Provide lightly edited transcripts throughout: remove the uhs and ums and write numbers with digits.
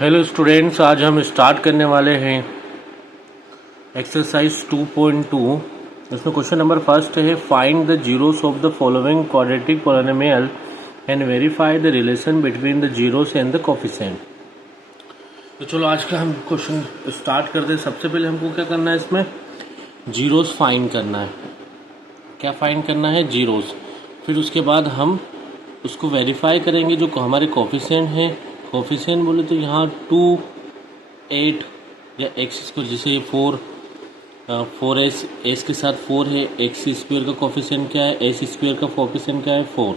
Hello students, आज हम start करने वाले हैं एक्सरसाइज 2.2। इसमें क्वेश्चन नंबर फर्स्ट है, find the zeros of the following quadratic polynomial and verify the relation between the zeros and the coefficient. तो चलो आज का हम क्वेश्चन स्टार्ट करते हैं। सबसे पहले हमको क्या करना है, इसमें जीरोस फाइंड करना है। क्या फाइंड करना है? जीरोस। फिर उसके बाद हम उसको वेरीफाई करेंगे जो हमारे कोफिशिएंट हैं। कोफिशिएंट बोले तो यहाँ 2, 8 या एक्स स्क्वायर, जैसे ये 4 एस के साथ 4 है। एक्स स्क्वायर का कोफिशिएंट क्या है? एस स्क्वायर का कोफिशिएंट क्या है? 4।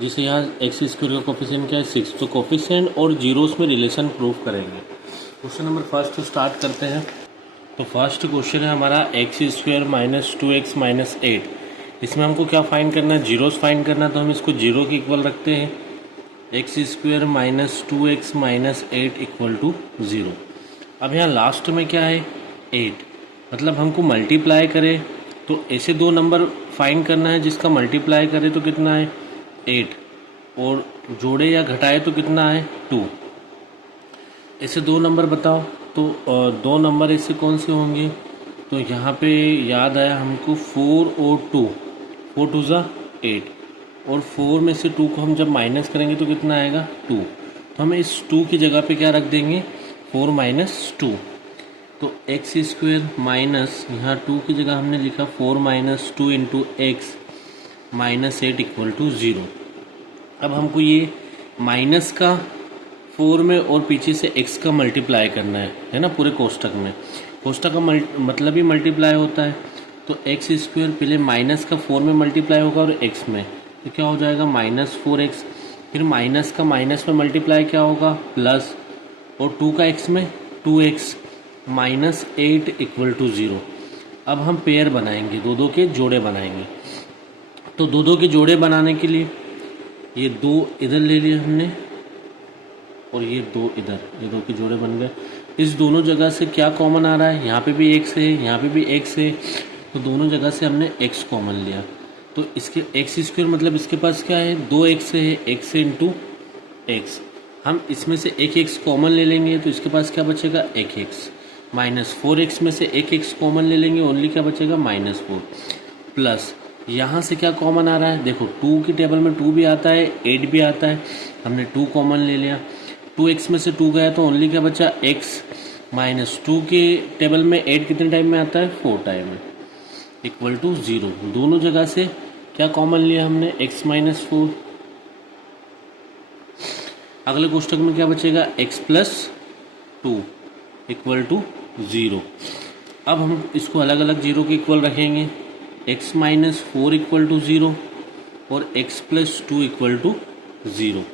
जैसे यहाँ एक्स स्क्वायर का कोफिशिएंट क्या है? 6। तो कोफिशिएंट और जीरोस में रिलेशन प्रूफ करेंगे। क्वेश्चन नंबर फर्स्ट स्टार्ट करते हैं। तो फर्स्ट क्वेश्चन है हमारा x square minus 2x minus 8। इसमें हमको क्या फाइंड करना है? जीरोस फाइंड करना है। तो हम इसको जीरो के इक्वल रखते हैं। X square minus 2x minus 8 equal to 0। अब यहाँ लास्ट में क्या है? 8। मतलब हमको मल्टीप्लाई करें तो ऐसे दो नंबर फाइंड करना है जिसका मल्टीप्लाई करें तो कितना है? 8। और जोड़े या घटाए तो कितना है? 2। ऐसे दो नंबर बताओ। तो दो नंबर ऐसे कौन से होंगे? तो यहाँ पे याद आया हमको 4 और 2। 4 2 ज़ा 8। और 4 में से 2 को हम जब माइनस करेंगे तो कितना आएगा? 2। तो हम इस 2 की जगह पे क्या रख देंगे? 4 माइनस 2। तो एक्स स्क्वायर माइनस, यहाँ 2 की जगह हमने लिखा 4 minus 2 into x minus 8 equal to 0। अब हमको ये माइनस का 4 में और पीछे से x का मल्टीप्लाई करना है ना, पूरे कोष्टक में। कोष्टक का मतलब ही मल्टीप्लाई होता है। तो एक्स स्क्वायर पहले माइनस का 4 में मल्टीप्लाई होगा और x में, तो क्या हो जाएगा? Minus 4x। फिर माइनस का माइनस में मल्टीप्लाई क्या होगा? प्लस, और 2 का x में 2x माइनस 8 इक्वल टू 0। अब हम पेयर बनाएंगे, दो के जोड़े बनाएंगे। तो दो के जोड़े बनाने के लिए ये 2 इधर ले लिए हमने और ये 2 इधर, ये 2 के जोड़े बन गए। इस दोनों जगह से क्या कॉमन आ रहा है? यहाँ पे भी x है, यहाँ पे भी x है। तो दोनों जगह से हमने x कॉमन लिया। तो इसके एक्स स्क्वायर मतलब इसके पास क्या है? 2x है, x इंटू एक्स। हम इसमें से एक x कॉमन ले लेंगे तो इसके पास क्या बचेगा? एक x। माइनस 4x में से एक x कॉमन ले लेंगे, ओनली क्या बचेगा? -4। प्लस यहाँ से क्या कॉमन आ रहा है? देखो 2 की टेबल में 2 भी आता है, 8 भी आता है। हमने 2 कॉमन ले लिया। 2x में से 2 गया तो ओनली क्या बचा? x। माइनस 2 के टेबल में 8 कितने टाइम में आता है? 4 टाइम में, इक्वल टू 0। दोनों जगह से क्या कॉमन लिया हमने? x minus 4। अगले कोष्टक में क्या बचेगा? x plus 2 equal to 0। अब हम इसको अलग अलग जीरो के इक्वल रखेंगे। x माइनस 4 इक्वल टू 0 और x प्लस 2 इक्वल टू 0।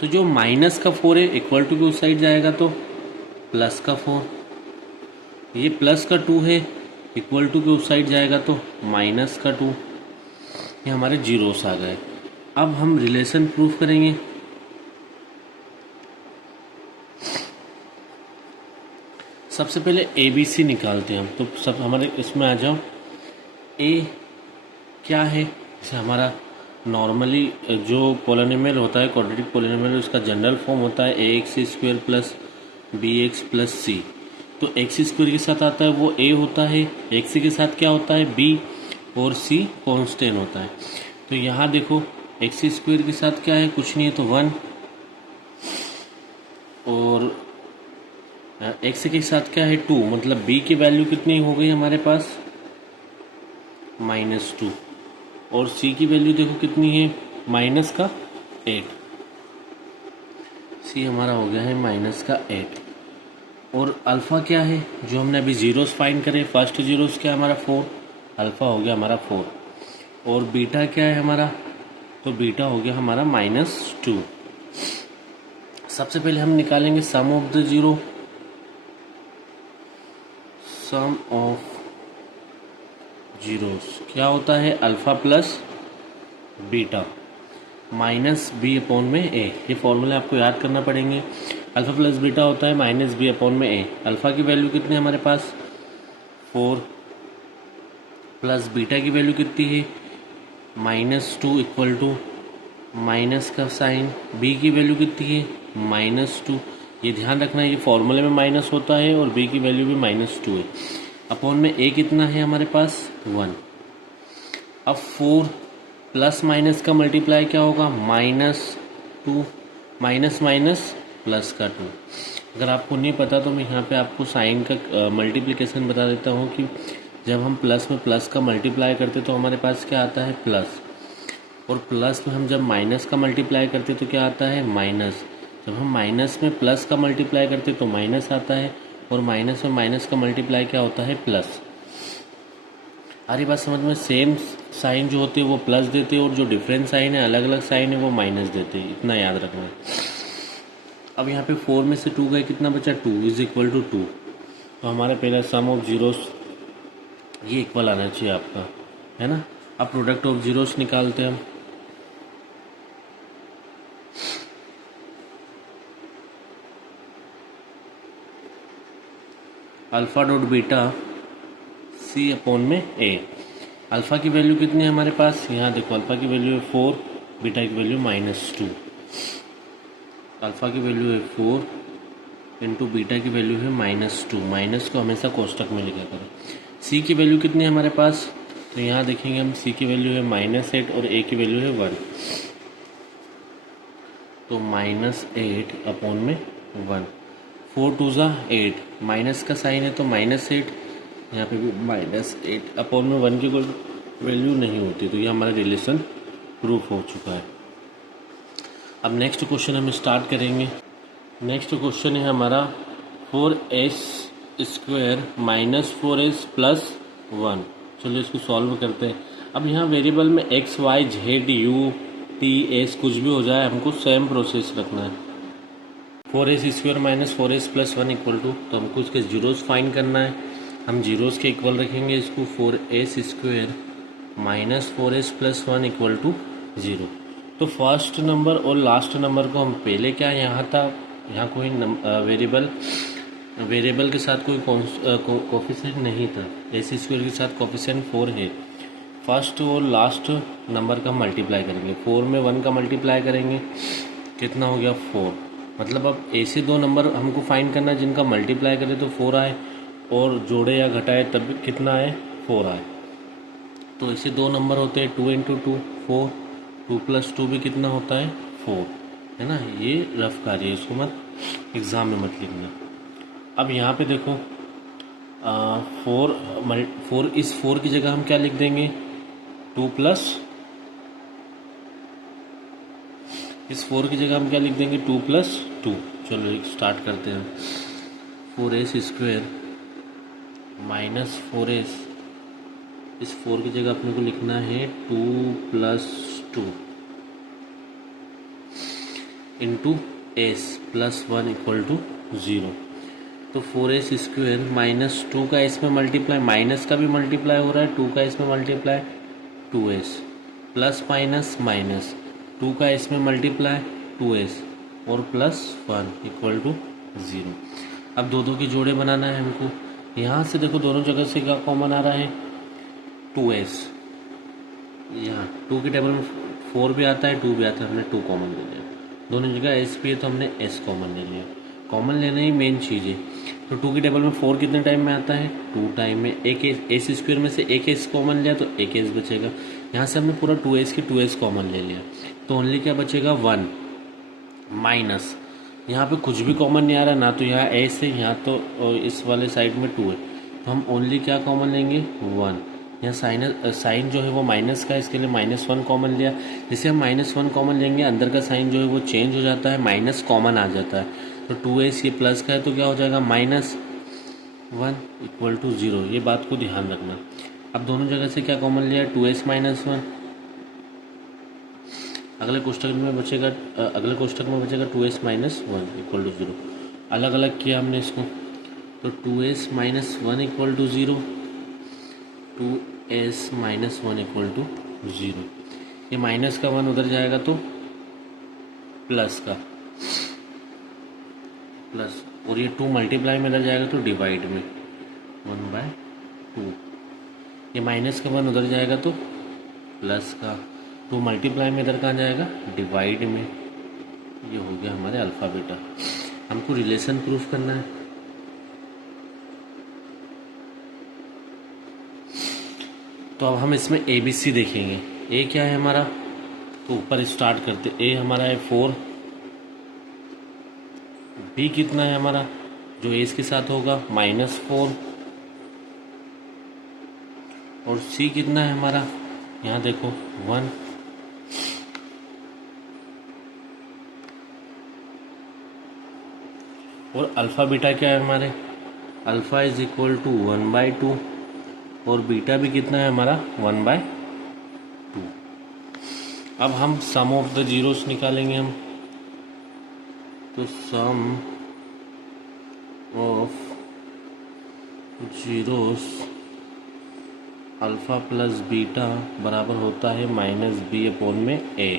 तो जो माइनस का 4 है इक्वल टू के उस साइड जाएगा तो प्लस का 4। ये प्लस का 2 है इक्वल टू के उस साइड जाएगा तो माइनस का 2। ये हमारे जीरोस आ गए। अब हम रिलेशन प्रूफ करेंगे। सबसे पहले ABC निकालते हैं हम। तो सब हमारे इसमें आ जाओ। A क्या है? जैसे हमारा नॉर्मली जो पॉलिनोमियल होता है, क्वाड्रेटिक पॉलिनोमियल, उसका जनरल फॉर्म होता है ax square plus bx plus c। तो एक्स स्क्वायर के साथ आता है वो a होता है, x के साथ क्या होता है? b, और c कांस्टेंट होता है। तो यहाँ देखो एक्स स्क्वायर के साथ क्या है? कुछ नहीं है, तो 1। और x के साथ क्या है? 2। मतलब b की वैल्यू कितनी हो गई हमारे पास? -2। और c की वैल्यू देखो कितनी है? माइनस का 8। c हमारा हो गया है माइनस का 8। और अल्फ़ा क्या है जो हमने अभी जीरोस फाइंड करे? फर्स्ट जीरोस क्या है हमारा? 4। अल्फ़ा हो गया हमारा 4। और बीटा क्या है हमारा? तो बीटा हो गया हमारा -2। सबसे पहले हम निकालेंगे sum of the zero. Sum of zeros क्या होता है? Alpha plus beta minus b upon में ए। ये फॉर्मूला आपको याद करना पड़ेंगे। अल्फ़ा प्लस बीटा होता है माइनस बी अपॉन में ए। अल्फ़ा की वैल्यू कितनी है हमारे पास? 4। प्लस बीटा की वैल्यू कितनी है? -2 इक्वल टू माइनस का साइन, बी की वैल्यू कितनी है -2। ये ध्यान रखना ये फॉर्मूले में माइनस होता है और बी की वैल्यू भी -2 है। अपॉन में ए कितना है हमारे पास 1। अब 4 प्लस माइनस का मल्टीप्लाई क्या होगा -2, माइनस माइनस प्लस का 2। अगर आपको नहीं पता तो मैं यहाँ पे आपको साइन का मल्टीप्लिकेशन बता देता हूँ कि जब हम प्लस में प्लस का मल्टीप्लाई करते तो हमारे पास क्या आता है प्लस, और प्लस में हम जब माइनस का मल्टीप्लाई करते तो क्या आता है माइनस। जब हम माइनस में प्लस का मल्टीप्लाई करते तो माइनस आता है, और माइनस में माइनस का मल्टीप्लाई क्या होता है प्लस। आ रही बात समझ में। सेम साइन जो होते हैं वो प्लस देते हैं और जो डिफरेंट साइन है अलग अलग साइन है वो माइनस देते हैं, इतना याद रखना है। अब यहाँ पे 4 में से 2 गए, कितना बचा 2 इज इक्वल टू 2। तो हमारे पहले सम ऑफ जीरोस ये इक्वल आना चाहिए आपका, है ना। अब प्रोडक्ट ऑफ जीरोस निकालते हैं हम। अल्फ़ा डॉट बीटा सी अपॉन में ए। अल्फ़ा की वैल्यू कितनी है हमारे पास, यहाँ देखो अल्फ़ा की वैल्यू है 4, बीटा की वैल्यू -2। अल्फ़ा की वैल्यू है 4 इंटू बीटा की वैल्यू है -2। माइनस को हमेशा कोष्टक में लिखा करें। सी की वैल्यू कितनी है हमारे पास, तो यहाँ देखेंगे हम सी की वैल्यू है -8 और ए की वैल्यू है 1। तो -8 अपॉन में 1। 4 2 ज़ा 8, माइनस का साइन है तो -8, यहाँ पे भी -8 अपॉन में 1 की कोई वैल्यू नहीं होती। तो ये हमारा रिलेशन प्रूफ हो चुका है। अब नेक्स्ट क्वेश्चन हम स्टार्ट करेंगे। नेक्स्ट क्वेश्चन है हमारा 4s² -4s प्लस 1। चलो इसको सॉल्व करते हैं। अब यहाँ वेरिएबल में x y z u t s कुछ भी हो जाए, हमको सेम प्रोसेस रखना है। 4s² -4s plus 1 equal to, तो हमको इसके जीरोस फाइंड करना है। हम जीरोस के इक्वल रखेंगे इसको। 4s² -4s plus 1 equal to 0। तो फर्स्ट नंबर और लास्ट नंबर को हम पहले क्या यहाँ था, यहाँ कोई वेरिएबल के साथ कोई कोफिशिएंट नहीं था। s² के साथ कोफिशिएंट 4 है। फर्स्ट और लास्ट नंबर का मल्टीप्लाई करेंगे। 4 में 1 का मल्टीप्लाई करेंगे, कितना हो गया 4। मतलब अब ऐसे दो नंबर हमको फाइंड करना है जिनका मल्टीप्लाई करें तो 4 आए, और जोड़े या घटाए तब कितना आए 4 आए। तो ऐसे दो नंबर होते हैं 2 × 2 4, 2 + 2 भी कितना होता है 4, है ना। ये रफ कार्य है, इसको मत एग्ज़ाम में मत लिखना। अब यहाँ पे देखो 4 इस 4 की जगह हम क्या लिख देंगे 2 प्लस, इस 4 की जगह हम क्या लिख देंगे 2 + 2। चलो स्टार्ट करते हैं। 4s² -4s, इस 4 की जगह अपने को लिखना है 2 + 2 into s plus 1 equal to 0। तो 4s² -2 का s में मल्टीप्लाई, माइनस का भी मल्टीप्लाई हो रहा है, 2 का s में multiply 2s, plus minus minus 2 का s में मल्टीप्लाई 2s और प्लस 1 इक्वल टू 0। अब दो के जोड़े बनाना है हमको। यहाँ से देखो दोनों जगह से क्या कॉमन आ रहा है 2s। यहाँ 2 की टेबल में 4 भी आता है 2 भी आता है, हमने 2 कॉमन ले लिया। दोनों जगह s भी है तो हमने s कॉमन ले लिया। कॉमन लेना ही मेन चीज़ है। तो 2 की टेबल में 4 कितने टाइम में आता है 2 टाइम में। एक s² में से एक s कॉमन लिया तो एक s बचेगा। यहाँ से हमने पूरा 2s की 2s कॉमन ले लिया, तो ओनली क्या बचेगा 1 माइनस। यहाँ पे कुछ भी कॉमन नहीं आ रहा, ना तो यहाँ s है, यहाँ तो इस वाले साइड में 2 है, तो हम ओनली क्या कॉमन लेंगे 1। यहाँ साइन जो है वो माइनस का है, इसके लिए -1 कॉमन लिया। जैसे हम -1 कॉमन लेंगे अंदर का साइन जो है वो चेंज हो जाता है, माइनस कॉमन आ जाता है। तो 2s ये प्लस का है तो क्या हो जाएगा -1 इक्वल टू 0। ये बात को ध्यान रखना। अब दोनों जगह से क्या कॉमन लिया 2s -1। अगले कोष्ठक में बचेगा 2s -1 इक्वल टू 0। अलग अलग किया हमने इसको, तो 2s -1 equal to 0, 2s -1 equal to 0। ये माइनस का 1 उधर जाएगा तो प्लस का प्लस, और ये 2 मल्टीप्लाई में इधर जाएगा तो डिवाइड में 1/2। ये माइनस का 1 उधर जाएगा तो प्लस का, तो मल्टीप्लाई में इधर कहाँ जाएगा, डिवाइड में। ये हो गया हमारे अल्फ़ा बीटा। हमको रिलेशन प्रूफ करना है। तो अब हम इसमें ए बी सी देखेंगे। ए क्या है हमारा, तो ऊपर स्टार्ट करते। ए हमारा है 4, बी कितना है हमारा जो ए इसके साथ होगा -4, और सी कितना है हमारा, यहाँ देखो 1। और अल्फ़ा बीटा क्या है हमारे, अल्फ़ा इज इक्वल टू 1/2, और बीटा भी कितना है हमारा 1/2। अब हम सम ऑफ द जीरोस निकालेंगे हम। तो sum of zeros alpha plus beta बराबर होता है -b/a।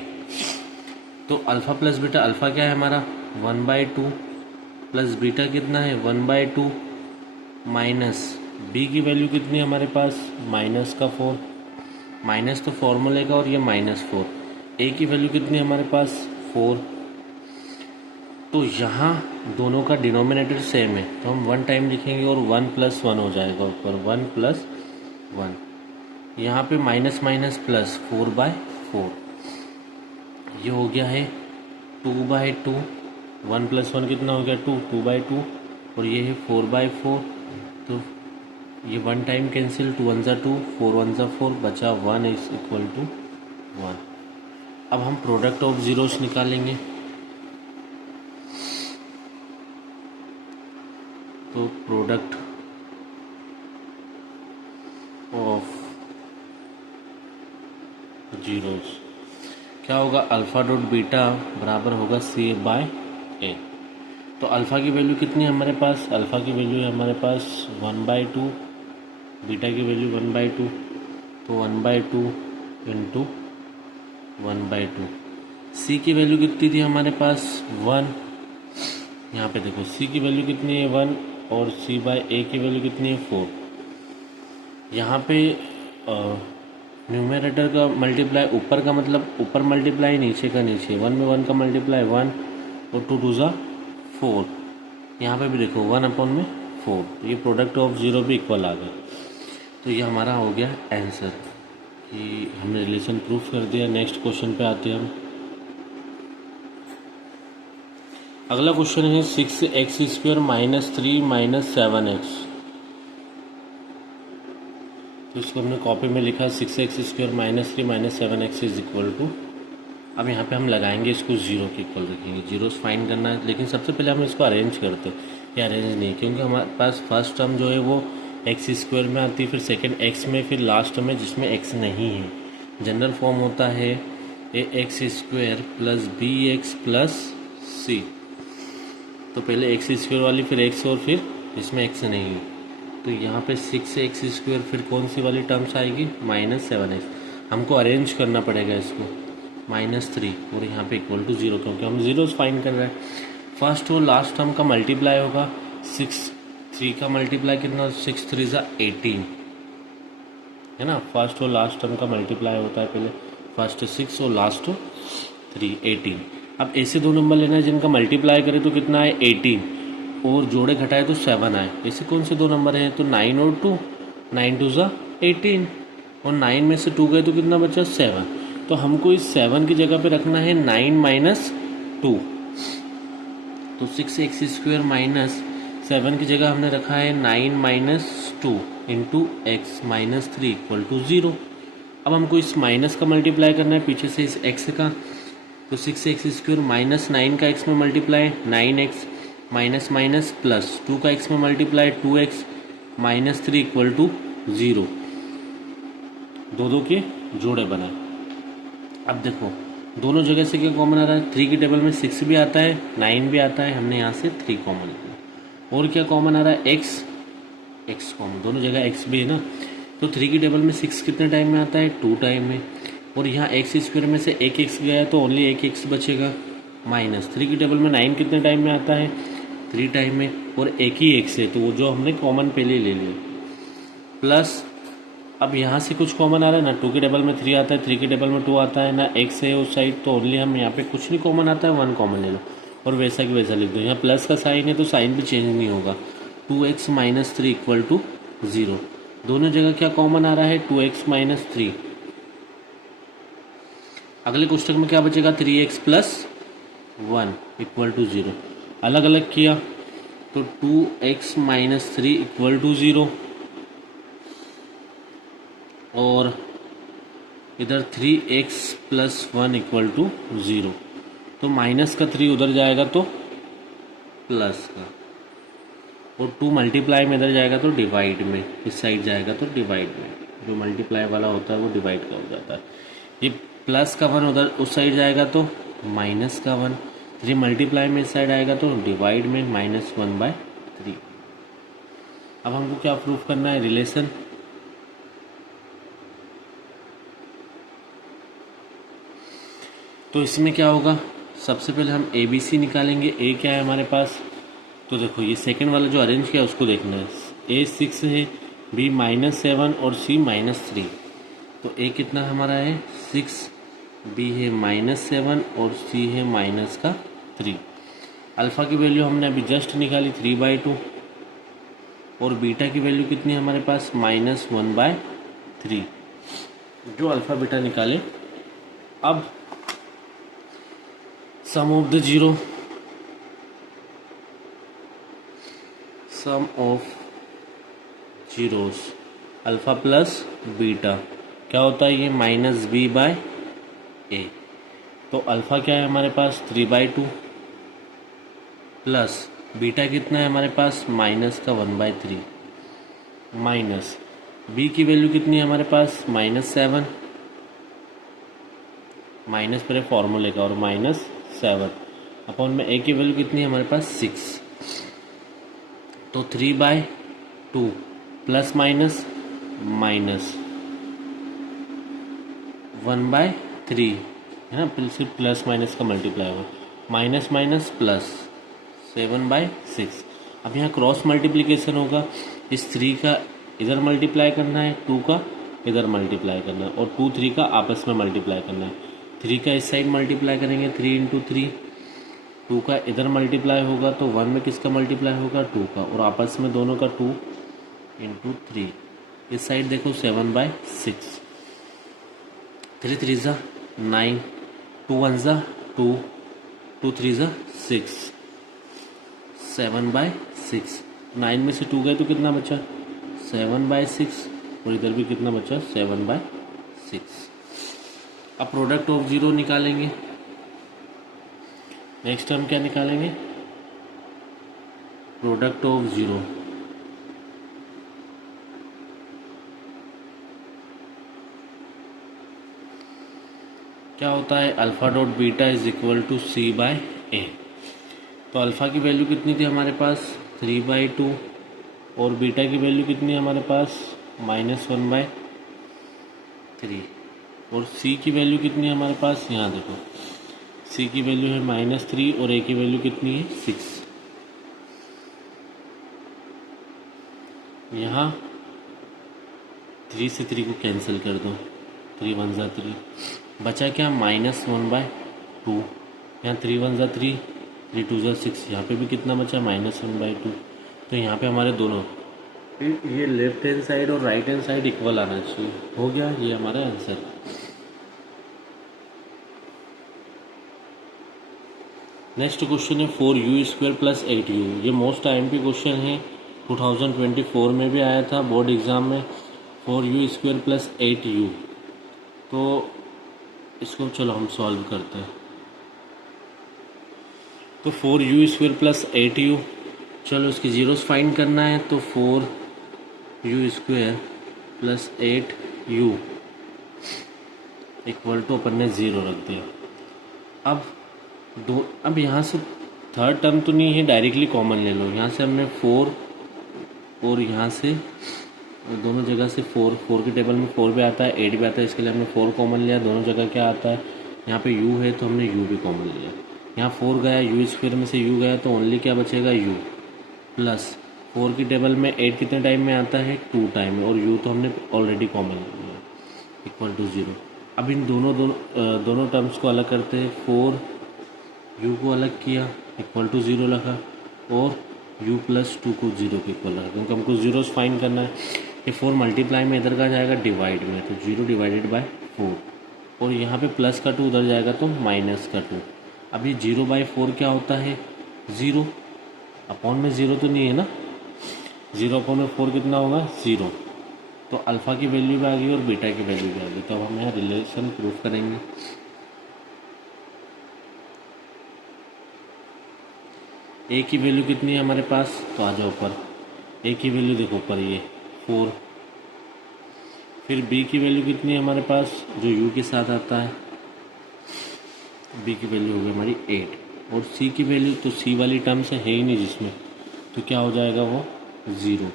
तो अल्फ़ा प्लस बीटा, अल्फ़ा क्या है हमारा 1/2 प्लस बीटा कितना है 1/2 माइनस b की वैल्यू कितनी है हमारे पास -4, माइनस तो फॉर्मूले का, और ये -4। a की वैल्यू कितनी है हमारे पास 4। तो यहाँ दोनों का डिनोमिनेटर सेम है, तो हम 1 टाइम लिखेंगे और 1 + 1 हो जाएगा ऊपर, 1 + 1। यहाँ पे माइनस माइनस प्लस 4/4। ये हो गया है 2/2। 1 + 1 कितना हो गया 2, 2/2, और ये है 4/4। तो ये 1 टाइम कैंसिल, 2 1 2, 4 1 4, बचा 1 इज इक्वल टू 1। अब हम प्रोडक्ट ऑफ जीरोस निकालेंगे। तो प्रोडक्ट ऑफ जीरोस क्या होगा, अल्फ़ा डॉट बीटा बराबर होगा c/a। तो अल्फ़ा की वैल्यू कितनी है हमारे पास, अल्फ़ा की वैल्यू है हमारे पास 1/2, बीटा की वैल्यू 1/2, तो 1/2 इंटू 1/2। सी की वैल्यू कितनी थी हमारे पास 1। यहाँ पे देखो सी की वैल्यू कितनी है 1, और c/a की वैल्यू कितनी है 4। यहाँ पे न्यूमरेटर का मल्टीप्लाई ऊपर का मतलब ऊपर मल्टीप्लाई, नीचे का नीचे। 1 में 1 का मल्टीप्लाई 1, और 2 2 4। यहाँ पे भी देखो 1/4। ये प्रोडक्ट ऑफ जीरो भी इक्वल आ गया। तो ये हमारा हो गया आंसर कि हमने रिलेशन प्रूफ कर दिया। नेक्स्ट क्वेश्चन पे आते हैं हम। अगला क्वेश्चन है 6x² - 3 - 7x। तो इसको हमने कॉपी में लिखा 6x² - 3 - 7x is equal to. अब यहाँ पे हम लगाएंगे इसको जीरो के इक्वल रखेंगे, जीरोस फाइंड करना है। लेकिन सबसे पहले हम इसको अरेंज करते हैं। ये अरेंज नहीं, क्योंकि हमारे पास फर्स्ट टर्म जो है वो x² में आती है, फिर सेकंड x में, फिर लास्ट में जिसमें x नहीं है। जनरल फॉर्म होता है ax² + bx + c। तो पहले x² वाली, फिर x, और फिर इसमें x नहीं है। तो यहाँ पे 6x², फिर कौन सी वाली टर्म्स आएगी -7x। हमको अरेंज करना पड़ेगा इसको, -3, और यहाँ पे इक्वल टू 0, क्योंकि हम जीरोस फाइंड कर रहे हैं। फर्स्ट और लास्ट टर्म का मल्टीप्लाई होगा 6, 3 का मल्टीप्लाई कितना, 6 3 18 है ना। फर्स्ट और लास्ट टर्म का मल्टीप्लाई होता है, पहले फर्स्ट 6 और लास्ट 3 18। अब ऐसे दो नंबर लेना है जिनका मल्टीप्लाई करें तो कितना है 18, और जोड़े घटाए तो 7 आए। ऐसे कौन से दो नंबर हैं, तो 9 और 2, 9 2 18, और 9 में से 2 गए तो कितना बचा 7। तो हमको इस 7 की जगह पे रखना है 9 - 2। तो 6x² - 7 की जगह हमने रखा है 9 - 2 इंटू x -3 = 0। अब हमको इस माइनस का मल्टीप्लाई करना है पीछे से इस x का। तो 6x² - 9 का x में multiply 9x, minus minus plus 2 का x में मल्टीप्लाई 2x -3 = 0। दो के जोड़े बनाए। अब देखो दोनों जगह से क्या कॉमन आ रहा है, 3 की टेबल में 6 भी आता है, 9 भी आता है, हमने यहाँ से 3 कॉमन लिया। और क्या कॉमन आ रहा है, x कॉमन, दोनों जगह x भी है ना। तो 3 की टेबल में 6 कितने टाइम में आता है, 2 टाइम में। और यहाँ x² में से एक x गया तो ओनली एक x बचेगा। माइनस 3 की टेबल में 9 कितने टाइम में आता है, 3 टाइम में, और एक ही x है तो वो जो हमने कॉमन पहले ले लिया। प्लस अब यहाँ से कुछ कॉमन आ रहा है ना, 2 के टेबल में 3 आता है, 3 के टेबल में 2 आता है ना, x है उस साइड, तो ओनली हम यहाँ पे कुछ नहीं कॉमन आता है, 1 कॉमन ले लो और वैसा कि वैसा लिख दो। यहाँ प्लस का साइन है तो साइन भी चेंज नहीं होगा। 2x - 3 = 0। दोनों जगह क्या कॉमन आ रहा है, 2x - 3। अगले क्वेश्चन में क्या बचेगा, 3x + 1 = 0। अलग अलग किया तो 2x - 3 = 0 और इधर 3x + 1 = 0। तो माइनस का 3 उधर जाएगा तो प्लस का, और 2 मल्टीप्लाई में इधर जाएगा तो डिवाइड में, इस साइड जाएगा तो डिवाइड में। जो मल्टीप्लाई वाला होता है वो डिवाइड का हो जाता है। ये प्लस का 1 उधर उस साइड जाएगा तो माइनस का 1। 3 मल्टीप्लाई में इस साइड आएगा तो डिवाइड में -1/3। अब हमको क्या प्रूफ करना है, रिलेशन। तो इसमें क्या होगा, सबसे पहले हम ABC निकालेंगे। A क्या है हमारे पास, तो देखो ये सेकंड वाला जो अरेंज किया उसको देखना है। A 6 है, B -7 और C -3। तो A कितना हमारा है 6, B है -7 और C है -3। अल्फ़ा की वैल्यू हमने अभी जस्ट निकाली 3/2 और बीटा की वैल्यू कितनी है हमारे पास -1/3। जो अल्फ़ा बीटा निकाले। अब sum of the zero, sum of zeros alpha plus beta क्या होता है, ये -b/a। तो अल्फ़ा क्या है हमारे पास 3/2 प्लस बीटा कितना है हमारे पास -1/3 माइनस b की वैल्यू कितनी है हमारे पास -7, माइनस पर फॉर्मूले का, और -7 अपॉन में a की वैल्यू कितनी है हमारे पास 6। तो 3/2 प्लस माइनस माइनस 1/3 है ना, फिर सिर्फ प्लस माइनस का मल्टीप्लाई होगा, माइनस माइनस प्लस 7/6। अब यहाँ क्रॉस मल्टीप्लिकेशन होगा, इस 3 का इधर मल्टीप्लाई करना है, 2 का इधर मल्टीप्लाई करना है, और 2 3 का आपस में मल्टीप्लाई करना है। 3 का इस साइड मल्टीप्लाई करेंगे 3 × 3, 2 का इधर मल्टीप्लाई होगा तो 1 में किसका मल्टीप्लाई होगा 2 का, और आपस में दोनों का 2 × 3। इस साइड देखो 7/6, 3 3 ज़ा 9, 2 1 ज़ा 2, 2 3 ज़ा 6, 7/6। 9 में से 2 गए तो कितना बचा 7/6, और इधर भी कितना बचा 7/6। अब प्रोडक्ट ऑफ जीरो निकालेंगे। नेक्स्ट हम क्या निकालेंगे, प्रोडक्ट ऑफ जीरो। क्या होता है, अल्फ़ा डॉट बीटा = C/A। तो अल्फ़ा की वैल्यू कितनी थी हमारे पास 3/2 और बीटा की वैल्यू कितनी है हमारे पास -1/3, और C की वैल्यू कितनी है हमारे पास, यहाँ देखो C की वैल्यू है -3 और A की वैल्यू कितनी है 6। यहाँ 3 से 3 को कैंसिल कर दो, 3 1 ज़ा 3, बचा क्या -1/2। यहाँ 3 1 ज़ा 3, 3 2 ज़ा 6, यहाँ पे भी कितना बचा -1/2। तो यहाँ पे हमारे दोनों ये लेफ्ट हैंड साइड और राइट हैंड साइड इक्वल आना चाहिए। हो गया ये हमारा आंसर। नेक्स्ट क्वेश्चन है 4u² + 8u। ये मोस्ट IMP क्वेश्चन है, 2024 में भी आया था बोर्ड एग्ज़ाम में, 4u² + 8u। तो इसको चलो हम सॉल्व करते हैं। तो 4u² + 8u, चलो इसकी जीरोस फाइंड करना है। तो 4u² + 8u = अपन ने 0 रख दिया। अब यहाँ से थर्ड टर्म तो नहीं है, डायरेक्टली कॉमन ले लो। यहाँ से हमने 4 और यहाँ से दोनों जगह से 4 के टेबल में 4 भी आता है, 8 भी आता है, इसके लिए हमने 4 कॉमन लिया। दोनों जगह क्या आता है, यहाँ पे u है तो हमने u भी कॉमन लिया। यहाँ 4 गया, u² में से u गया, तो ओनली क्या बचेगा u प्लस 4 की टेबल में 8 कितने टाइम में आता है, 2 टाइम में, और u तो हमने ऑलरेडी कॉमन लिया, इक्वल टू 0। अब इन दोनों टर्म्स को अलग करते हैं। 4 u को अलग किया, इक्वल टू 0 रखा, और u प्लस 2 को 0 के इक्वल रखा, क्योंकि हमको जीरोस फाइंड करना है। ये 4 मल्टीप्लाई में इधर का जाएगा डिवाइड में, तो 0 डिवाइडेड बाय 4, और यहाँ पे प्लस का 2 उधर जाएगा तो माइनस का 2। अब ये 0/4 क्या होता है, 0। अपॉन में 0 तो नहीं है ना, 0 अपॉन में 4 कितना होगा, 0। तो अल्फ़ा की वैल्यू भी आ गई और बीटा की वैल्यू भी आ गई। तो अब हम यहाँ रिलेशन प्रूफ करेंगे। ए की वैल्यू कितनी है हमारे पास, तो आ जाओ ऊपर। ए की वैल्यू देखो ऊपर, ये 4। फिर बी की वैल्यू कितनी है हमारे पास, जो यू के साथ आता है, बी की वैल्यू हो गई हमारी 8। और सी की वैल्यू, तो सी वाली टर्म से है ही नहीं जिसमें, तो क्या हो जाएगा वो 0।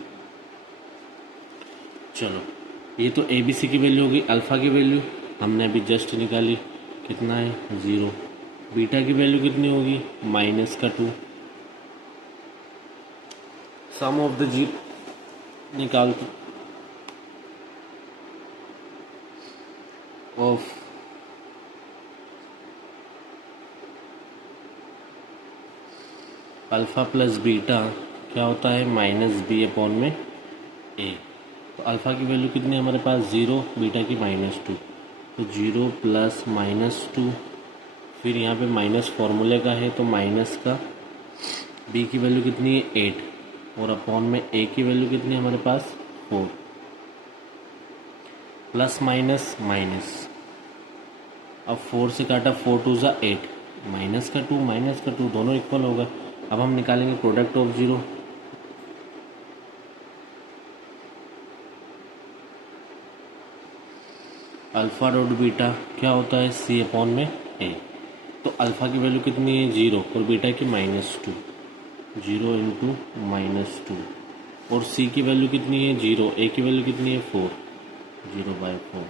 चलो, ये तो ए बी सी की वैल्यू होगी। अल्फ़ा की वैल्यू हमने अभी जस्ट निकाली, कितना है, 0। बीटा की वैल्यू कितनी होगी, माइनस का 2। सम ऑफ द जी निकाल ऑफ अल्फ़ा प्लस बीटा क्या होता है, माइनस बी अपॉन में ए। तो अल्फ़ा की वैल्यू कितनी है हमारे पास, 0, बीटा की -2, तो 0 प्लस -2। फिर यहाँ पे माइनस फार्मूले का है, तो माइनस का, बी की वैल्यू कितनी है 8, और अपॉन में ए की वैल्यू कितनी है हमारे पास 4, प्लस माइनस माइनस। अब 4 से काटा, 4 2 ज़ा 8, माइनस का 2 दोनों इक्वल होगा। अब हम निकालेंगे product of 0। Alpha dot beta क्या होता है, सी अपॉन में ए। तो अल्फ़ा की वैल्यू कितनी है 0, और बीटा की -2, 0 इंटू -2। और सी की वैल्यू कितनी है 0, ए की वैल्यू कितनी है 4, 0/4।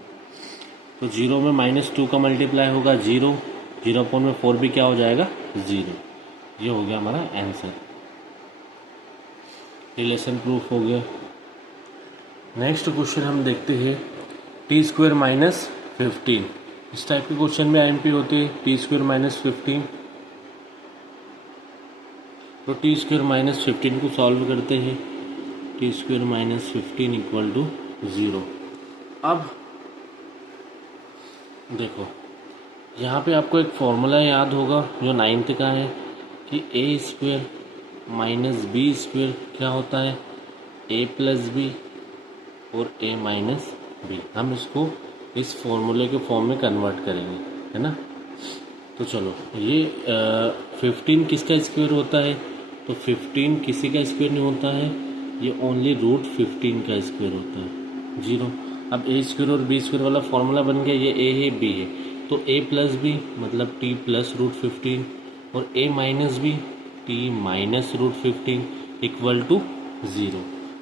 तो 0 में -2 का मल्टीप्लाई होगा 0, 0 अपॉन में 4 भी क्या हो जाएगा 0। ये हो गया हमारा आंसर। रिलेशन प्रूफ हो गया। नेक्स्ट क्वेश्चन हम देखते हैं, t² - 15। इस टाइप के क्वेश्चन में IMP होती है, t² - 15। तो t² - 15 को सॉल्व करते हैं, t² - 15 इक्वल टू 0। अब देखो, यहाँ पे आपको एक फॉर्मूला याद होगा जो 9th का है, कि a² - b² क्या होता है, a प्लस बी और a माइनस बी। हम इसको इस फॉर्मूले के फॉर्म में कन्वर्ट करेंगे, है ना। तो चलो, ये 15 किसका स्क्वायर होता है, तो 15 किसी का स्क्वायर नहीं होता है, ये ओनली √15 का स्क्वायर होता है, 0। अब a² और b² वाला फॉर्मूला बन गया, ये a है b है, तो a प्लस बी मतलब t प्लस √15, और a minus b t minus √15 equal to 0।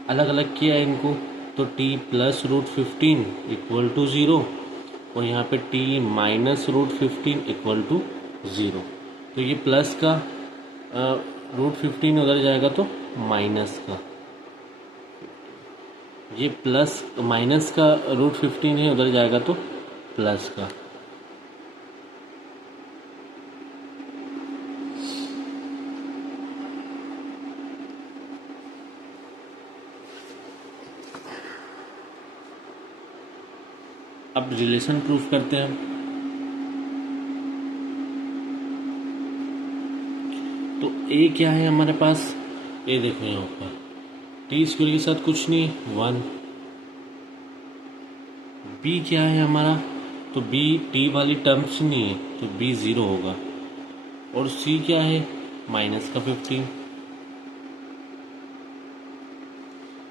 अलग अलग किया इनको, तो t प्लस √15 इक्वल टू 0, और यहाँ पे t माइनस √15 इक्वल टू 0। तो ये प्लस का √15 उधर जाएगा तो माइनस का, ये प्लस माइनस का √15 है, उधर जाएगा तो प्लस का। अब रिलेशन प्रूफ करते हैं। तो ए क्या है हमारे पास, ए देखो यहाँ ऊपर, t² के साथ कुछ नहीं, 1। b क्या है हमारा, तो b t वाली टर्म्स नहीं है, तो b 0 होगा। और c क्या है, माइनस का 15।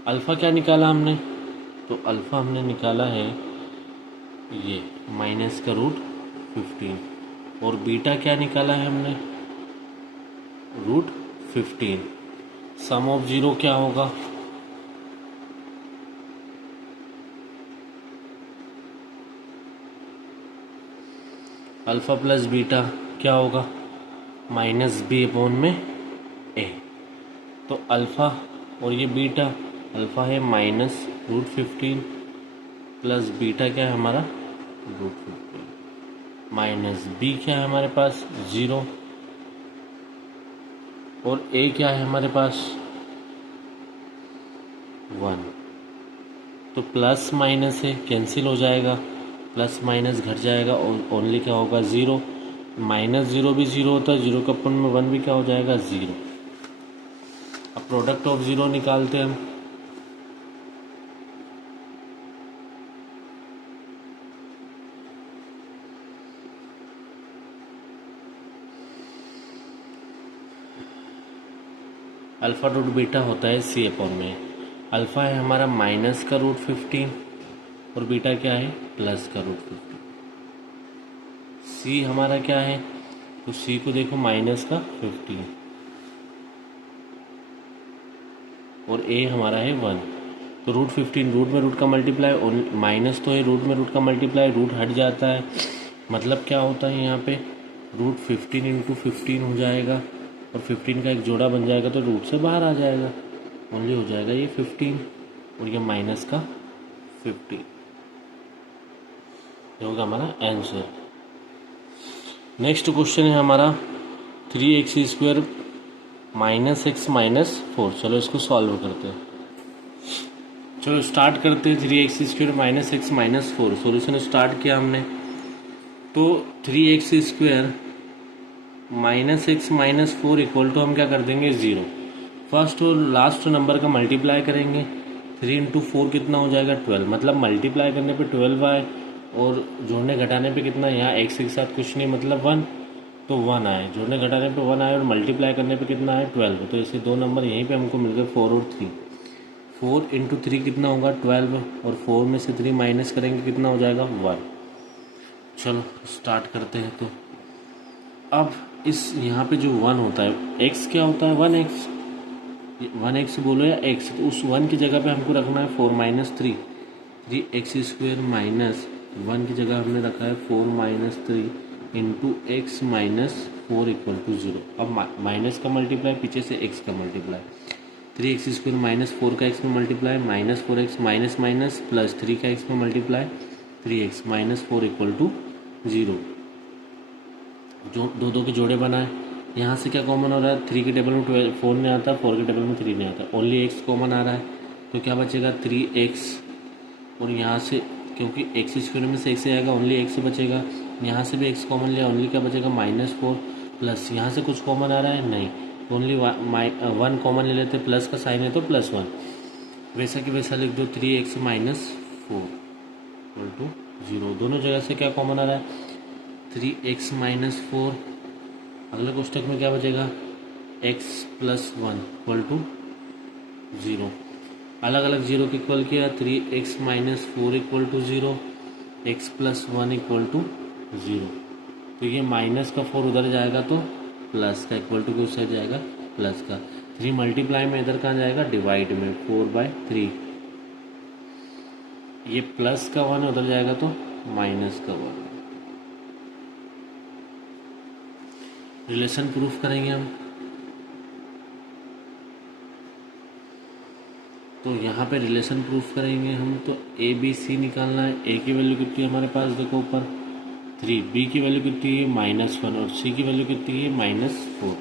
अल्फ़ा क्या निकाला हमने, तो अल्फ़ा हमने निकाला है ये माइनस का √15। और बीटा क्या निकाला है हमने, √15। सम ऑफ 0 क्या होगा, अल्फ़ा प्लस बीटा क्या होगा, -b अपॉन में a। तो अल्फ़ा और ये बीटा अल्फ़ा है माइनस रूट 15 प्लस बीटा क्या है हमारा रूट 15 माइनस बी क्या है हमारे पास 0 और ए क्या है हमारे पास 1। तो प्लस माइनस है कैंसिल हो जाएगा, प्लस माइनस घट जाएगा और ओनली क्या होगा 0। माइनस 0 भी 0 होता है, 0 का अपन में 1 भी क्या हो जाएगा 0। अब प्रोडक्ट ऑफ 0 निकालते हैं हम। अल्फ़ा रूट बीटा होता है सी अपॉन में। अल्फ़ा है हमारा माइनस का रूट 15 और बीटा क्या है प्लस का रूट 15। सी हमारा क्या है, तो सी को देखो माइनस का 15 और ए हमारा है 1। तो रूट 15 रूट में रूट का मल्टीप्लाई और माइनस तो है रूट में रूट का मल्टीप्लाई, रूट हट जाता है, मतलब क्या होता है यहाँ पे रूट 15 इंटू 15 हो जाएगा और 15 का एक जोड़ा बन जाएगा तो रूट से बाहर आ जाएगा, ओनली हो जाएगा ये 15 और ये माइनस का 15। ये होगा हमारा आंसर। नेक्स्ट क्वेश्चन है हमारा 3x² माइनस एक्स माइनस 4। चलो इसको सॉल्व करते हैं। चलो स्टार्ट करते हैं। 3x² minus x minus 4 solution start किया हमने। तो 3x² minus x minus 4 equal to हम क्या कर देंगे 0। फर्स्ट और लास्ट नंबर का मल्टीप्लाई करेंगे। 3 इंटू 4 कितना हो जाएगा 12, मतलब मल्टीप्लाई करने पे 12 आए और जोड़ने घटाने पे कितना, यहाँ एक्स के साथ कुछ नहीं मतलब 1 तो 1 आए, जोड़ने घटाने पे 1 आए और मल्टीप्लाई करने पे कितना आए 12। तो ऐसे दो नंबर यहीं पे हमको मिल गए 4 और 3। 4 इंटू 3 कितना होगा 12 और 4 में से 3 माइनस करेंगे कितना हो जाएगा 1। चलो स्टार्ट करते हैं। तो अब इस यहाँ पे जो 1 होता है x क्या होता है 1x बोलो या x, तो उस 1 की जगह पे हमको रखना है 4 माइनस 3x² माइनस 1 की जगह हमने रखा है 4 minus 3 into x minus 4 equal to 0। अब माइनस का मल्टीप्लाई पीछे से x का मल्टीप्लाई, 3x² माइनस 4 का x में multiply minus 4x minus minus plus 3 का x में multiply 3x minus 4 equal to 0। जो दो के जोड़े बनाए, यहाँ से क्या कॉमन हो रहा है 3 के टेबल में 4 नहीं आता, 4 के टेबल में 3 नहीं आता, ओनली x कॉमन आ रहा है तो क्या बचेगा 3x और यहाँ से क्योंकि x² में से x आएगा ओनली x बचेगा, यहाँ से भी x कॉमन लिया ओनली क्या बचेगा -4 प्लस यहाँ से कुछ कॉमन आ रहा है नहीं, ओनली 1 कॉमन ले लेते, प्लस का साइन है तो +1, वैसा कि वैसा लिख दो 3x माइनस 4 इक्वल टू 0। दोनों जगह से क्या कॉमन आ रहा है 3x माइनस 4, अगले कोष्टक में क्या बचेगा x प्लस 1 इक्वल टू 0। अलग अलग 0 के इक्वल किया 3x minus 4 equal to 0, x plus 1 equal to 0। तो ये माइनस का 4 उधर जाएगा तो प्लस का इक्वल टू के उस साइड जाएगा प्लस का, 3 मल्टीप्लाई में इधर कहाँ जाएगा डिवाइड में 4/3, ये प्लस का 1 उधर जाएगा तो माइनस का 1। रिलेशन प्रूफ करेंगे हम। तो यहाँ पे रिलेशन प्रूफ करेंगे हम, तो ए बी सी निकालना है। ए की वैल्यू कितनी है हमारे पास देखो ऊपर 3, बी की वैल्यू कितनी है -1 और सी की वैल्यू कितनी है -4।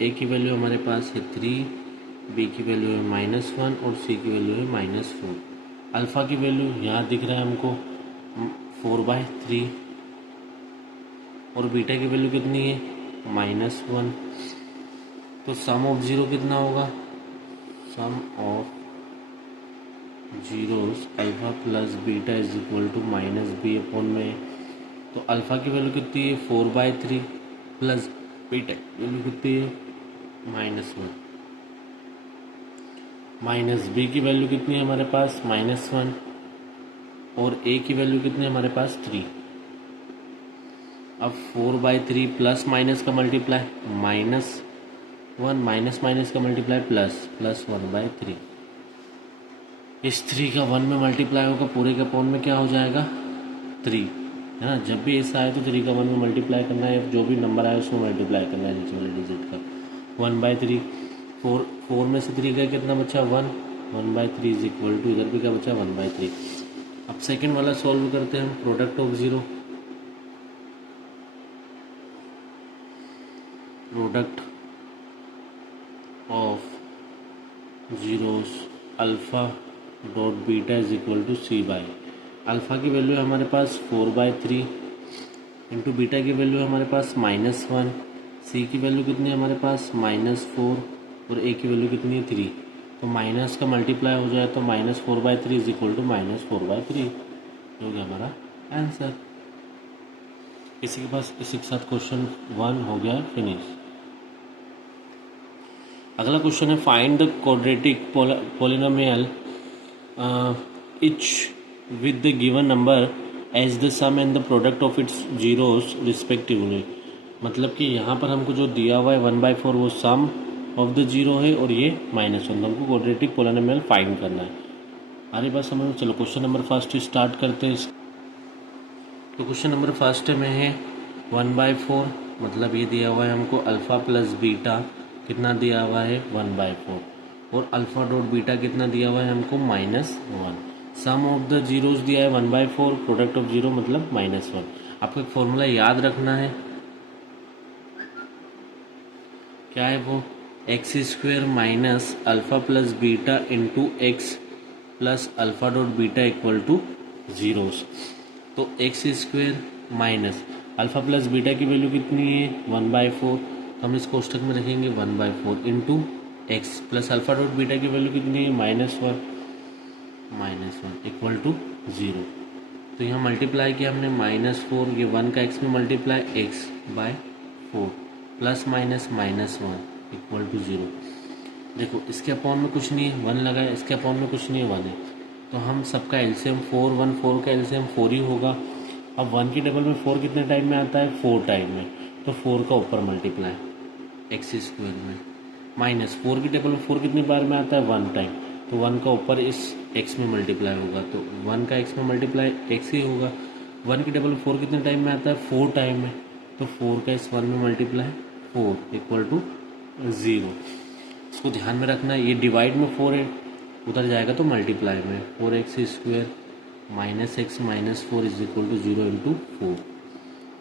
ए की वैल्यू हमारे पास है 3, बी की वैल्यू है -1 और सी की वैल्यू है -4। अल्फ़ा की वैल्यू यहाँ दिख रहा है हमको 4/3 और बीटा की वैल्यू कितनी है -1। तो सम ऑफ 0 कितना होगा, sum of zeros alpha plus beta is equal to -b upon में। तो अल्फ़ा की वैल्यू कितनी है 4/3 प्लस बीटा की वैल्यू कितनी है -1, माइनस बी की वैल्यू कितनी है हमारे पास -1 और ए की वैल्यू कितनी है हमारे पास 3। अब 4/3 प्लस माइनस का मल्टीप्लाई -1 माइनस माइनस का मल्टीप्लाई प्लस 1/3, इस 3 का 1 में मल्टीप्लाई होगा, पूरे के अपॉन में क्या हो जाएगा 3, है ना। जब भी ऐसा आए तो 3 का 1 में मल्टीप्लाई करना है, जो भी नंबर आए उसको मल्टीप्लाई करना है नीचे वाले डिजिट का 1/3। फोर में से 3 गए, कितना बचा 1, 1/3 इज इक्वल टू, इधर भी क्या बचा 1/3। अब सेकेंड वाला सॉल्व करते हैं हम, product of zero, product of zeros alpha dot beta is equal to c by, alpha की वैल्यू है हमारे पास 4/3 इंटू बीटा की वैल्यू है हमारे पास -1, सी की वैल्यू कितनी है हमारे पास -4 और ए की वैल्यू कितनी है 3। तो माइनस का मल्टीप्लाई हो जाए तो -4/3 इज इक्वल टू -4/3 हो गया हमारा आंसर। इसी के पास इसी के साथ क्वेश्चन 1 हो गया फिनिश। अगला क्वेश्चन है find the quadratic polynomial each with the given number as the sum and the product of its zeros respectively. मतलब कि यहाँ पर हमको जो दिया हुआ है 1/4 वो सम ऑफ द जीरो है और ये -1, तो हमको क्वाड्रेटिक पोलिनोमियल फाइंड करना है। अरे बस समझ में, चलो क्वेश्चन नंबर फर्स्ट स्टार्ट करते हैं। तो क्वेश्चन नंबर फर्स्ट में है 1/4, मतलब ये दिया हुआ है हमको अल्फ़ा प्लस बीटा कितना दिया हुआ है 1/4 और अल्फ़ा डॉट बीटा कितना दिया हुआ है हमको -1। सम ऑफ द जीरोस दिया है 1/4, प्रोडक्ट ऑफ जीरो मतलब -1। आपको एक फॉर्मूला याद रखना है, क्या है वो, x² minus alpha plus beta into x plus alpha dot beta equal two zeros. तो x² minus alpha plus beta की वैल्यू कितनी है 1/4, तो हम इस कोष्टक में रखेंगे 1/4 into x plus alpha dot beta की वैल्यू कितनी है -1 इक्वल टू 0। तो यहाँ मल्टीप्लाई किया हमने -4, ये 1 का x में multiply x/4 plus minus -1 equal to 0। देखो इसके अपॉन में कुछ नहीं है, 1 लगा है, इसके अपॉन में कुछ नहीं है, 1 है, तो हम सबका एलसीएम 4 का एलसीएम 4 ही होगा। अब 1 की टेबल में 4 कितने टाइम में आता है 4 टाइम में, तो 4 का ऊपर मल्टीप्लाई x² में, -4 की टेबल में 4 कितनी बार में आता है 1 टाइम, तो 1 का ऊपर इस x में मल्टीप्लाई होगा, तो 1 का x में मल्टीप्लाई x ही होगा। 1 की टेबल में 4 कितने टाइम में आता है 4 टाइम में, तो 4 का इस 1 में मल्टीप्लाई 4 इक्वल टू 0। इसको ध्यान में रखना है, ये डिवाइड में 4 है, उधर जाएगा तो मल्टीप्लाई में, 4x² minus x minus 4 is equal to 0 into 4।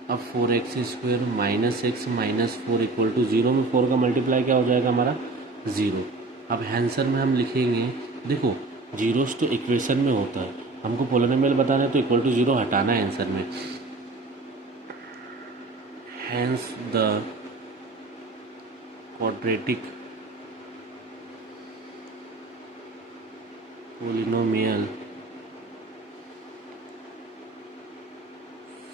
अब 4x² minus x minus 4 equal to 0 में 4 का मल्टीप्लाई क्या हो जाएगा हमारा 0। अब आंसर में हम लिखेंगे, देखो जीरोस तो इक्वेशन में होता है, हमको पोलिनोमियल बताना है तो इक्वल टू 0 हटाना है आंसर में। Hence the quadratic polynomial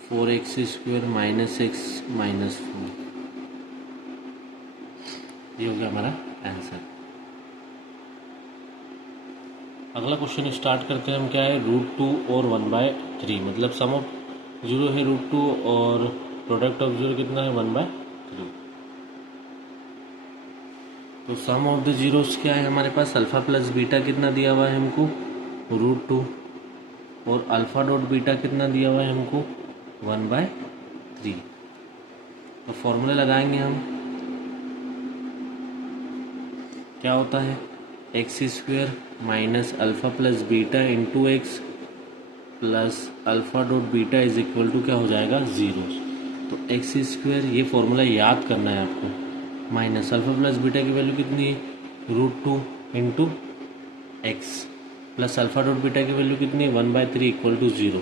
4x² minus x minus 4, ये हो गया हमारा आंसर। अगला क्वेश्चन स्टार्ट करते हैं हम, क्या है √2 और 1/3, मतलब सम ऑफ जीरो है √2 और प्रोडक्ट ऑफ जीरो कितना है 1/3। तो सम ऑफ द जीरोस क्या है हमारे पास, अल्फ़ा प्लस बीटा कितना दिया हुआ है हमको √2 और अल्फ़ा डॉट बीटा कितना दिया हुआ है हमको 1/3। तो फॉर्मूले लगाएंगे हम, क्या होता है x² minus alpha plus beta into x plus alpha dot beta is equal to क्या हो जाएगा 0। तो x², ये फॉर्मूला याद करना है आपको, माइनस अल्फ़ा प्लस बीटा की वैल्यू कितनी है √2 into x plus alpha dot beta की वैल्यू कितनी है 1/3 इक्वल टू 0।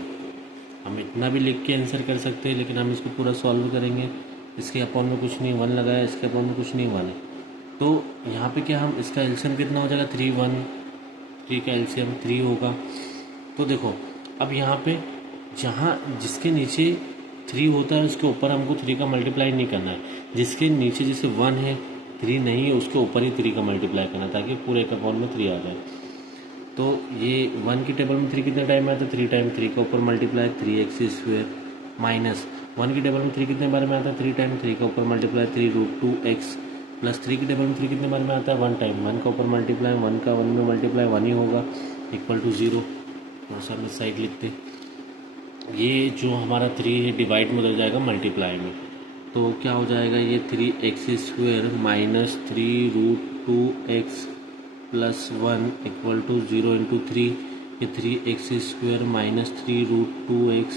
हम इतना भी लिख के आंसर कर सकते हैं, लेकिन हम इसको पूरा सॉल्व करेंगे। इसके अपॉन में कुछ नहीं 1 लगाया, इसके अपॉन में कुछ नहीं 1 है, तो यहाँ पे क्या हम इसका एलसीएम कितना हो जाएगा 3 का एलसीएम 3 होगा। तो देखो अब यहाँ पे जहाँ जिसके नीचे 3 होता है उसके ऊपर हमको 3 का मल्टीप्लाई नहीं करना है, जिसके नीचे जैसे 1 है 3 नहीं है उसके ऊपर ही 3 का मल्टीप्लाई करना है, ताकि पूरे का अपॉन में 3 आ जाए। तो ये 1 की टेबल में 3 कितने टाइम में आता है 3 टाइम, 3 का ऊपर मल्टीप्लाई 3x² माइनस 1 की टेबल में 3 कितने बार में आता है 3 टाइम, 3 का ऊपर मल्टीप्लाई 3√2x प्लस 3 की टेबल में 3 कितने बार में आता है 1 टाइम, 1 का ऊपर मल्टीप्लाई 1 का 1 में मल्टीप्लाई 1 ही होगा इक्वल टू 0। थोड़ा सा हम इस साइड लिखते, ये जो हमारा 3 है डिवाइड में उधर जाएगा मल्टीप्लाई में, तो क्या हो जाएगा ये 3x² minus 3√2x plus 1 equal to 0 into 3, ये 3x² minus 3√2x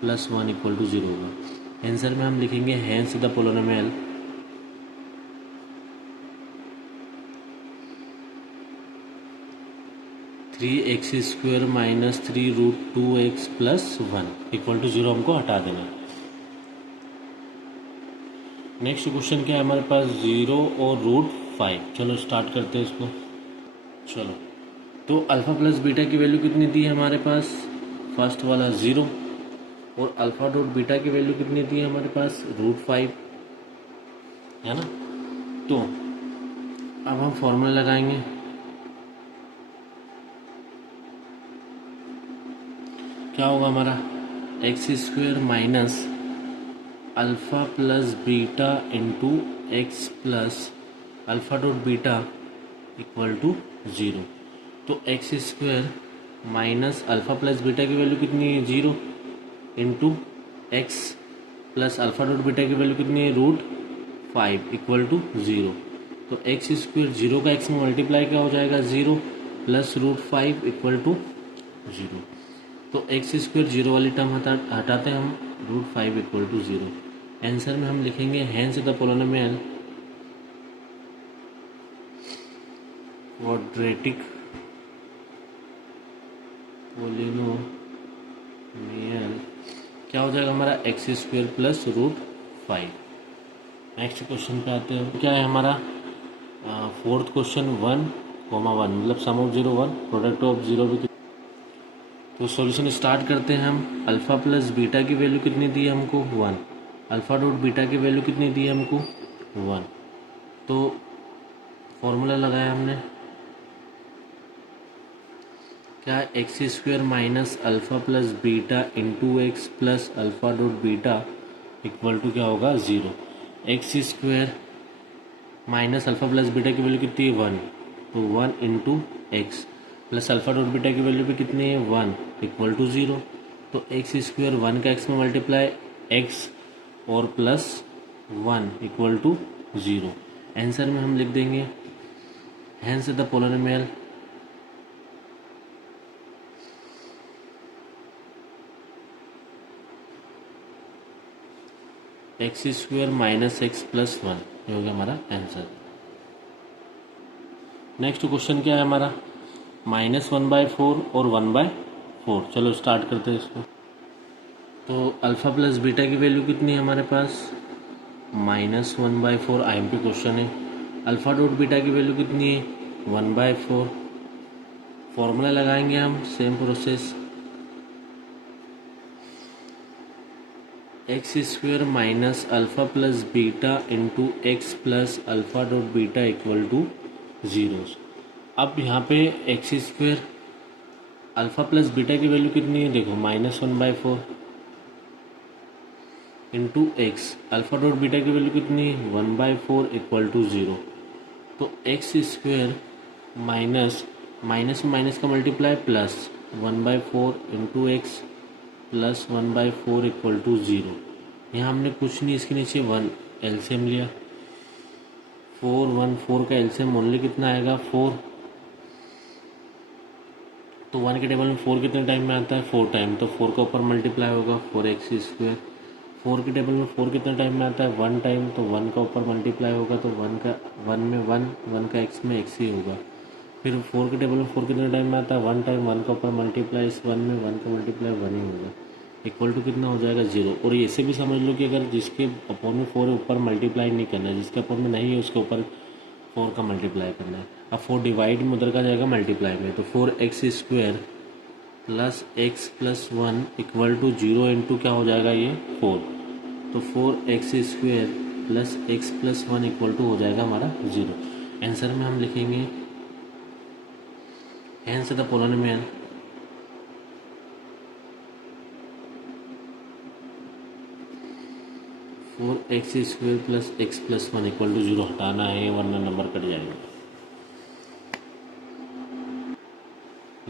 plus 1 equal to 0 होगा। आंसर में हम लिखेंगे hence the polynomial 3x² minus 3√2x plus 1 equal to 0 हमको हटा देना है। नेक्स्ट क्वेश्चन क्या है हमारे पास, 0 और √5। चलो स्टार्ट करते हैं इसको। चलो तो अल्फ़ा प्लस बीटा की वैल्यू कितनी दी है हमारे पास, फर्स्ट वाला 0, और अल्फ़ा डॉट बीटा की वैल्यू कितनी दी है हमारे पास, √5 है ना। तो अब हम फॉर्मूला लगाएंगे। क्या होगा हमारा, x² minus alpha plus beta into x plus alpha dot beta equal to 0। तो x² minus alpha plus beta की वैल्यू कितनी है, 0, into x plus alpha dot beta की वैल्यू कितनी है, √5 इक्वल टू 0। तो x² 0 का x में मल्टीप्लाई क्या हो जाएगा, 0 प्लस √5 इक्वल टू 0। तो x² 0 वाली टर्म हटाते हैं हम, √5 इक्वल टू 0। आंसर में हम लिखेंगे hence the polynomial quadratic polynomial क्या हो जाएगा हमारा, x² प्लस √5। नेक्स्ट क्वेश्चन पे आते हैं, क्या है हमारा फोर्थ क्वेश्चन, 1,1 मतलब सम ऑफ 0 1, प्रोडक्ट ऑफ 0 भी। तो सॉल्यूशन स्टार्ट करते हैं हम। अल्फ़ा प्लस बीटा की वैल्यू कितनी दी है हमको, 1, अल्फ़ा डॉट बीटा की वैल्यू कितनी दी है हमको, 1। तो फॉर्मूला लगाया हमने, क्या है, x² minus alpha plus beta into x plus alpha dot beta equal to क्या होगा, 0। x² minus alpha plus beta की वैल्यू कितनी है, 1, तो 1 into x plus alpha dot beta की वैल्यू भी कितनी है, 1 इक्वल टू 0। तो x² 1 का x में मल्टीप्लाई x और प्लस 1 इक्वल टू 0। आंसर में हम लिख देंगे hence the polynomial x² minus x plus 1, ये हो गया हमारा आंसर। नेक्स्ट क्वेश्चन क्या है हमारा, -1/4 और 1/4। चलो स्टार्ट करते हैं इसको। तो अल्फ़ा प्लस बीटा की वैल्यू कितनी है हमारे पास, -1/4, IMP क्वेश्चन है। अल्फ़ा डॉट बीटा की वैल्यू कितनी है, 1/4। फॉर्मूला लगाएंगे हम, same process, x² minus alpha plus beta into x plus alpha dot beta equal to 0। अब यहाँ पे x² अल्फ़ा प्लस बीटा की वैल्यू कितनी है, देखो -1/4 into x, alpha dot beta की वैल्यू कितनी है, 1/4 इक्वल टू 0। तो x² माइनस माइनस में माइनस का multiply plus 1/4 into x plus 1/4 equal to 0। यहाँ हमने कुछ नहीं, इसके नीचे 1 एलसीएम लिया, 4 1 4 का एलसीएम ओनली कितना आएगा, 4। तो 1 के टेबल में 4 कितने टाइम में आता है, 4 टाइम, तो 4 का ऊपर मल्टीप्लाई होगा 4x²। 4 के टेबल में 4 कितने टाइम में आता है, 1 टाइम, तो 1 का ऊपर मल्टीप्लाई होगा, तो 1 में 1 का x में x ही होगा। फिर 4 के टेबल में 4 कितने टाइम में आता है, 1 टाइम, 1 का ऊपर मल्टीप्लाई, इस 1 में 1 का मल्टीप्लाई 1 ही होगा, इक्वल टू कितना हो जाएगा, 0। और ऐसे भी समझ लो कि अगर जिसके अपोन में 4 है ऊपर मल्टीप्लाई नहीं करना है, जिसके अपोन में नहीं है उसके ऊपर 4 का मल्टीप्लाई करना है। अब 4 डिवाइड में उधर का जाएगा मल्टीप्लाई में, तो 4x² plus x plus 1 equal to 0 into क्या हो जाएगा ये 4। तो 4x² plus x plus 1 equal to हो जाएगा हमारा 0। आंसर में हम लिखेंगे hence the polynomial four x² plus x plus 1 equal to 0 हटाना है वरना नंबर कट जाएगा।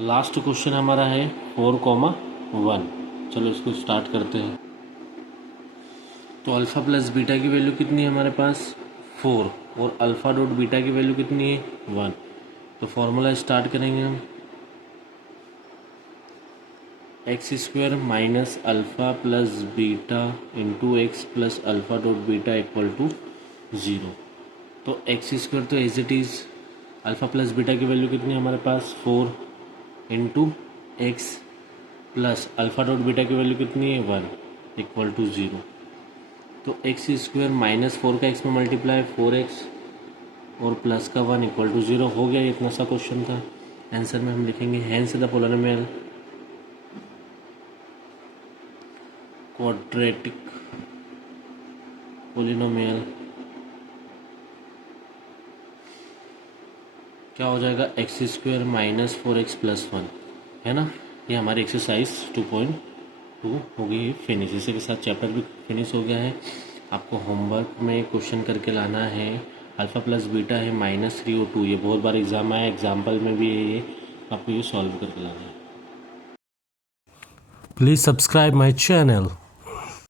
लास्ट क्वेश्चन हमारा है 4,1। चलो इसको स्टार्ट करते हैं। तो अल्फ़ा प्लस बीटा की वैल्यू कितनी है हमारे पास 4 और अल्फ़ा डॉट बीटा की वैल्यू कितनी है 1। तो फॉर्मूला स्टार्ट करेंगे हम x square minus alpha plus beta into x plus alpha dot beta equal to 0। तो एक्स स्क्वायर तो as it is alpha plus beta की वैल्यू कितनी है हमारे पास 4 into x plus alpha dot beta की वैल्यू कितनी है 1 इक्वल टू 0। तो एक्स स्क्वायर माइनस 4 का एक्स में मल्टीप्लाई 4x और प्लस का 1 इक्वल टू 0 हो गया। इतना सा क्वेश्चन था। आंसर में हम लिखेंगे hence the polynomial quadratic polynomial क्या हो जाएगा x square minus 4x plus 1 है ना। ये हमारी एक्सरसाइज 2.2 हो गई फिनिश। इसी के साथ चैप्टर भी फिनिश हो गया है। आपको होमवर्क में क्वेश्चन करके लाना है। अल्फ़ा प्लस बीटा है -3 और 2। ये बहुत बार एग्जाम आया, एग्जाम्पल में भी है ये। आपको ये सॉल्व करके लाना है। Please subscribe my channel.